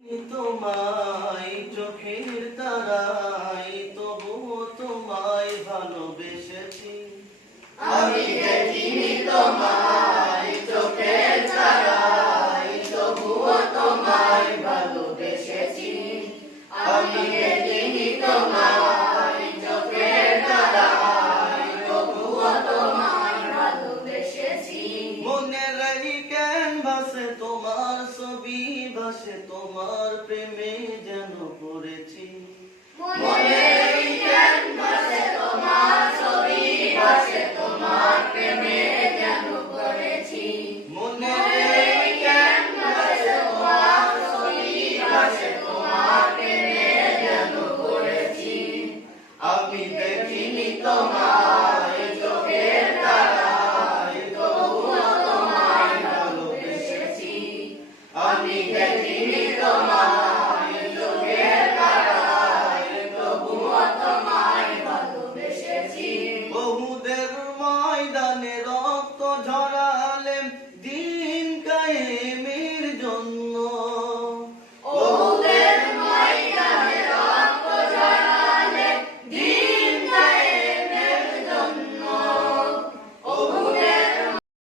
তোমায় চোখের তারাই তবুও তোমায় ভালোবেসেছি। আমি দেখিনি তোমায় চোখের তারাই তবুও তোমায় ভালোবেসেছি। আমি দেখিনি তোমায় চোখের তারাই তবুও তোমায় ভালোবেসেছি। মনের এই ক্যানভাসে তোমার ছবি ভাসে, তোমার প্রেমে যেন পড়েছি। মনের এই ক্যানভাসে তোমার ছবি ভাসে, তোমার প্রেমে যেন পড়েছি। মনের এই ক্যানভাসে তোমার ছবি ভাসে, তোমার প্রেমে যেন পড়েছি। আমি দেখিনি তোমায় চোখের তারাই তবুও তোমায় ভালোবেসেছি। আমি দেখিনি তোমায় চোখের তারাই তবুও তোমায় ভালোবেসেছি। বহুদের ময়দানে রক্ত ঝরা